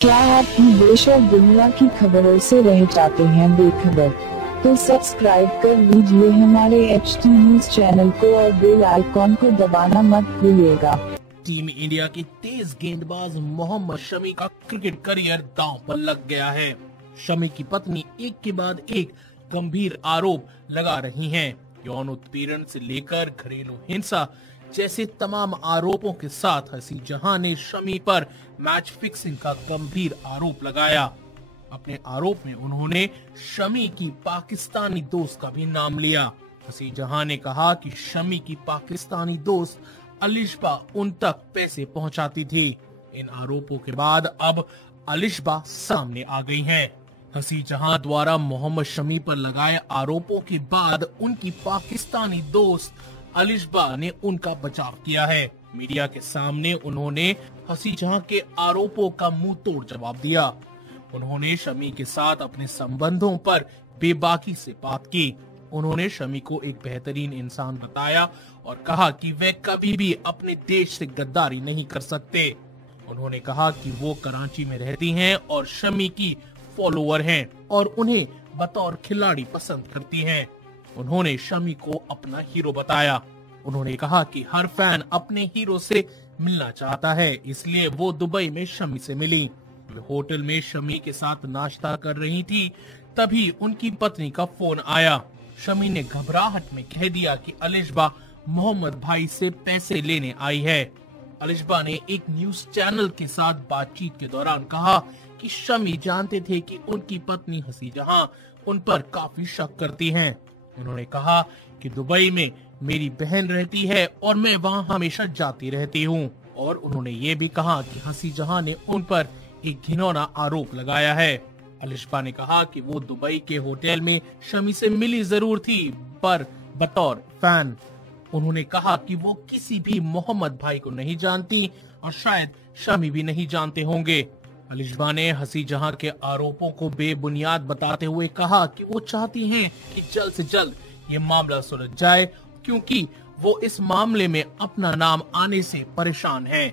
क्या आप भी देश और दुनिया की खबरों से रह जाते हैं बेखबर? तो सब्सक्राइब कर लीजिए हमारे HT न्यूज चैनल को और बेल आइकॉन को दबाना मत भूलिएगा। टीम इंडिया के तेज गेंदबाज मोहम्मद शमी का क्रिकेट करियर दांव पर लग गया है। शमी की पत्नी एक के बाद एक गंभीर आरोप लगा रही हैं। यौन उत्पीड़न से लेकर घरेलू हिंसा जैसे तमाम आरोपों के साथ हसी जहां ने शमी पर मैच फिक्सिंग का गंभीर आरोप लगाया। अपने आरोप में उन्होंने शमी की पाकिस्तानी दोस्त का भी नाम लिया। हसी जहां ने कहा कि शमी की पाकिस्तानी दोस्त अलिशबा उन तक पैसे पहुंचाती थी। इन आरोपों के बाद अब अलिशबा सामने आ गई हैं। हसी जहां द्वारा मोहम्मद शमी पर लगाए आरोपों के बाद उनकी पाकिस्तानी दोस्त अलिशबा ने उनका बचाव किया है। मीडिया के सामने उन्होंने हसी जहां के आरोपों का मुंह तोड़ जवाब दिया। उन्होंने शमी के साथ अपने संबंधों पर बेबाकी से बात की। उन्होंने शमी को एक बेहतरीन इंसान बताया और कहा कि वे कभी भी अपने देश से गद्दारी नहीं कर सकते। उन्होंने कहा कि वो कराची में रहती हैं और शमी की फॉलोअर हैं और उन्हें बतौर खिलाड़ी पसंद करती हैं। उन्होंने शमी को अपना हीरो बताया। उन्होंने कहा कि हर फैन अपने हीरो से मिलना चाहता है, इसलिए वो दुबई में शमी से मिली। वे होटल में शमी के साथ नाश्ता कर रही थी, तभी उनकी पत्नी का फोन आया। शमी ने घबराहट में कह दिया कि अलिशबा मोहम्मद भाई से पैसे लेने आई है। अलिशबा ने एक न्यूज चैनल के साथ बातचीत के दौरान कहा कि शमी जानते थे कि उनकी पत्नी हसी जहां उन पर काफी शक करती हैं। उन्होंने कहा कि दुबई में मेरी बहन रहती है और मैं वहां हमेशा जाती रहती हूं। और उन्होंने ये भी कहा कि हसी जहां ने उन पर एक घिनौना आरोप लगाया है। अलिशबा ने कहा कि वो दुबई के होटल में शमी से मिली जरूर थी, पर बतौर फैन। उन्होंने कहा कि वो किसी भी मोहम्मद भाई को नहीं जानती और शायद शमी भी नहीं जानते होंगे। अलिशबा ने हसी जहां के आरोपों को बेबुनियाद बताते हुए कहा कि वो चाहती हैं कि जल्द से जल्द ये मामला सुलझ जाए, क्योंकि वो इस मामले में अपना नाम आने से परेशान हैं।